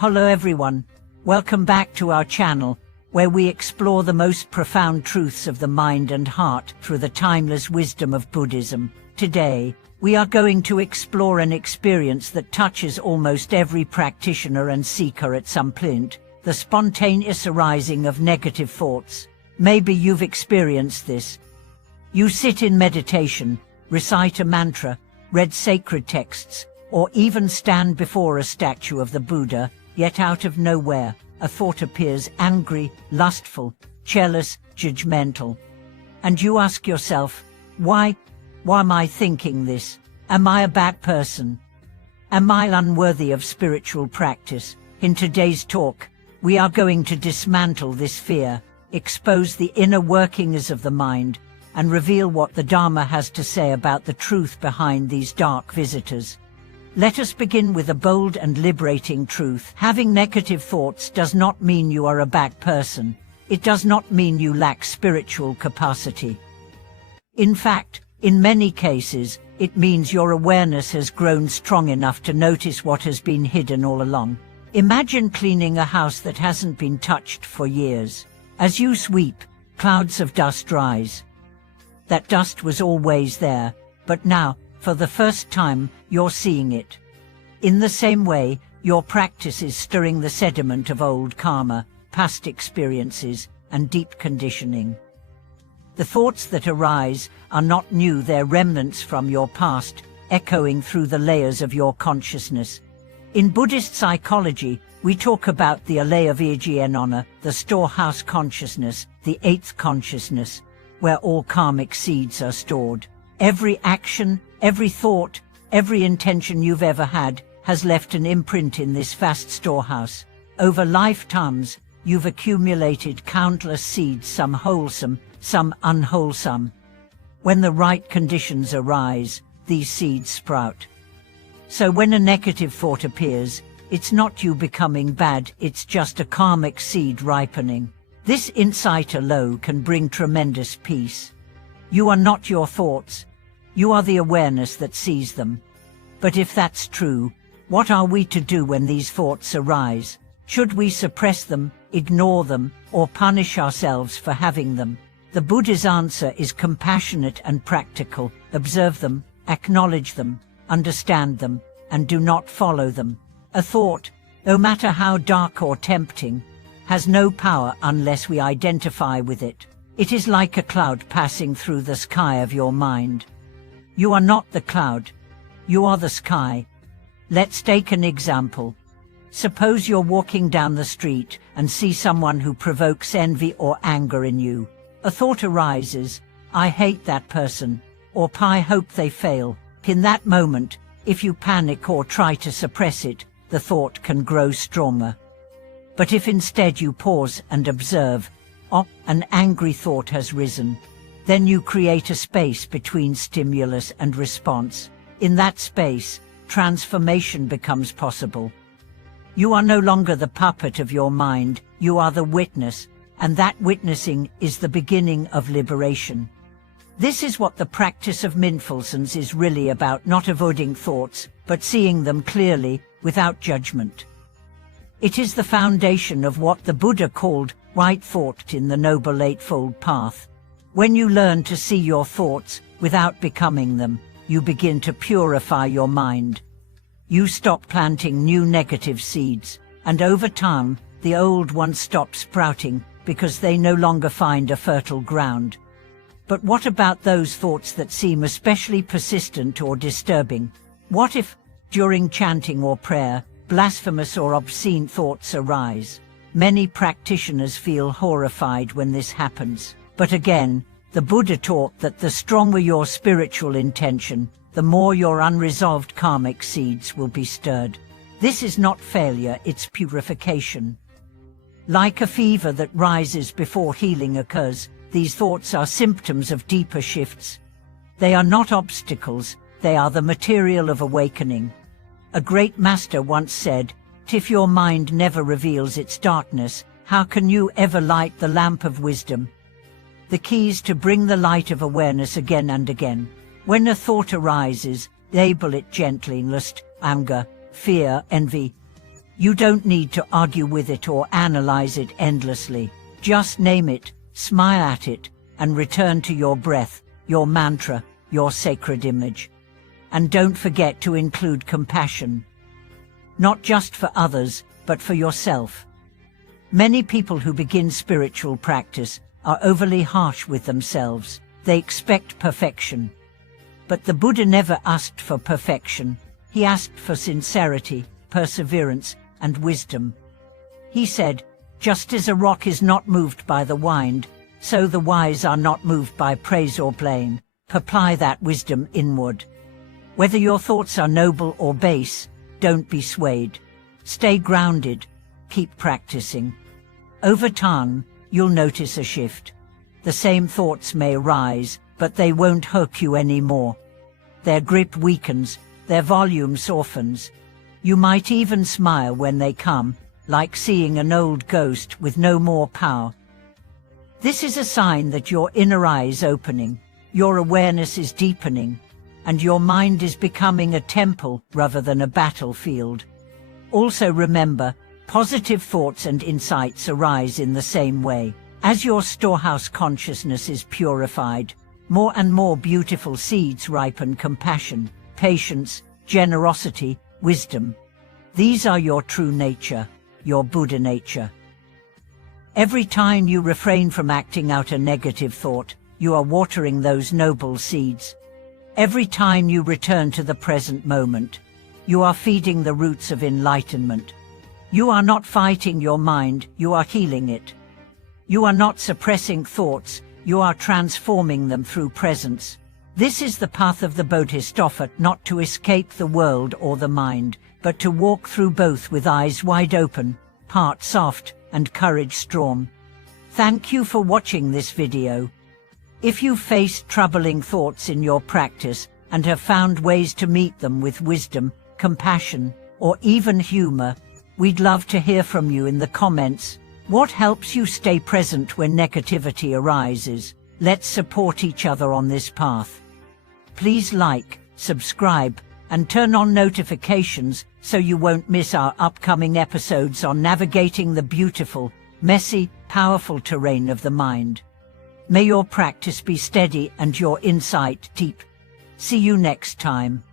Hello everyone, welcome back to our channel, where we explore the most profound truths of the mind and heart through the timeless wisdom of Buddhism. Today, we are going to explore an experience that touches almost every practitioner and seeker at some point, the spontaneous arising of negative thoughts. Maybe you've experienced this. You sit in meditation, recite a mantra, read sacred texts, or even stand before a statue of the Buddha, yet out of nowhere, a thought appears angry, lustful, jealous, judgmental. And you ask yourself, why am I thinking this? Am I a bad person? Am I unworthy of spiritual practice? In today's talk, we are going to dismantle this fear, expose the inner workings of the mind, and reveal what the Dharma has to say about the truth behind these dark visitors. Let us begin with a bold and liberating truth. Having negative thoughts does not mean you are a bad person. It does not mean you lack spiritual capacity. In fact, in many cases, it means your awareness has grown strong enough to notice what has been hidden all along. Imagine cleaning a house that hasn't been touched for years. As you sweep, clouds of dust rise. That dust was always there, but now, for the first time, you're seeing it. In the same way, your practice is stirring the sediment of old karma, past experiences, and deep conditioning. The thoughts that arise are not new, they're remnants from your past, echoing through the layers of your consciousness. In Buddhist psychology, we talk about the alaya vijnana, the storehouse consciousness, the eighth consciousness, where all karmic seeds are stored. Every action, every thought, every intention you've ever had has left an imprint in this vast storehouse. Over lifetimes, you've accumulated countless seeds, some wholesome, some unwholesome. When the right conditions arise, these seeds sprout. So when a negative thought appears, it's not you becoming bad, it's just a karmic seed ripening. This insight alone can bring tremendous peace. You are not your thoughts. You are the awareness that sees them. But if that's true, what are we to do when these thoughts arise? Should we suppress them, ignore them, or punish ourselves for having them? The Buddha's answer is compassionate and practical. Observe them, acknowledge them, understand them, and do not follow them. A thought, no matter how dark or tempting, has no power unless we identify with it. It is like a cloud passing through the sky of your mind. You are not the cloud. You are the sky. Let's take an example. Suppose you're walking down the street and see someone who provokes envy or anger in you. A thought arises, I hate that person, or I hope they fail. In that moment, if you panic or try to suppress it, the thought can grow stronger. But if instead you pause and observe, an angry thought has risen, then you create a space between stimulus and response. In that space, transformation becomes possible. You are no longer the puppet of your mind, you are the witness, and that witnessing is the beginning of liberation. This is what the practice of mindfulness is really about, not avoiding thoughts, but seeing them clearly, without judgment. It is the foundation of what the Buddha called right thought in the Noble Eightfold Path. When you learn to see your thoughts without becoming them, you begin to purify your mind. You stop planting new negative seeds, and over time, the old ones stop sprouting because they no longer find a fertile ground. But what about those thoughts that seem especially persistent or disturbing? What if, during chanting or prayer, blasphemous or obscene thoughts arise? Many practitioners feel horrified when this happens. But again, the Buddha taught that the stronger your spiritual intention, the more your unresolved karmic seeds will be stirred. This is not failure, it's purification. Like a fever that rises before healing occurs, these thoughts are symptoms of deeper shifts. They are not obstacles, they are the material of awakening. A great master once said, if your mind never reveals its darkness, how can you ever light the lamp of wisdom? The key is to bring the light of awareness again and again. When a thought arises, label it gently: lust, anger, fear, envy. You don't need to argue with it or analyze it endlessly. Just name it, smile at it, and return to your breath, your mantra, your sacred image. And don't forget to include compassion. Not just for others, but for yourself. Many people who begin spiritual practice are overly harsh with themselves. They expect perfection. But the Buddha never asked for perfection. He asked for sincerity, perseverance, and wisdom. He said, "Just as a rock is not moved by the wind, so the wise are not moved by praise or blame. Apply that wisdom inward." Whether your thoughts are noble or base, don't be swayed. Stay grounded. Keep practicing. Over time, you'll notice a shift. The same thoughts may rise, but they won't hook you anymore. Their grip weakens, their volume softens. You might even smile when they come, like seeing an old ghost with no more power. This is a sign that your inner eye is opening, your awareness is deepening, and your mind is becoming a temple rather than a battlefield. Also remember, positive thoughts and insights arise in the same way. As your storehouse consciousness is purified, more and more beautiful seeds ripen: compassion, patience, generosity, wisdom. These are your true nature, your Buddha nature. Every time you refrain from acting out a negative thought, you are watering those noble seeds. Every time you return to the present moment, you are feeding the roots of enlightenment. You are not fighting your mind, you are healing it. You are not suppressing thoughts, you are transforming them through presence. This is the path of the Bodhisattva, not to escape the world or the mind, but to walk through both with eyes wide open, heart soft, and courage strong. Thank you for watching this video. If you face troubling thoughts in your practice and have found ways to meet them with wisdom, compassion, or even humor, we'd love to hear from you in the comments. What helps you stay present when negativity arises? Let's support each other on this path. Please like, subscribe, and turn on notifications so you won't miss our upcoming episodes on navigating the beautiful, messy, powerful terrain of the mind. May your practice be steady and your insight deep. See you next time.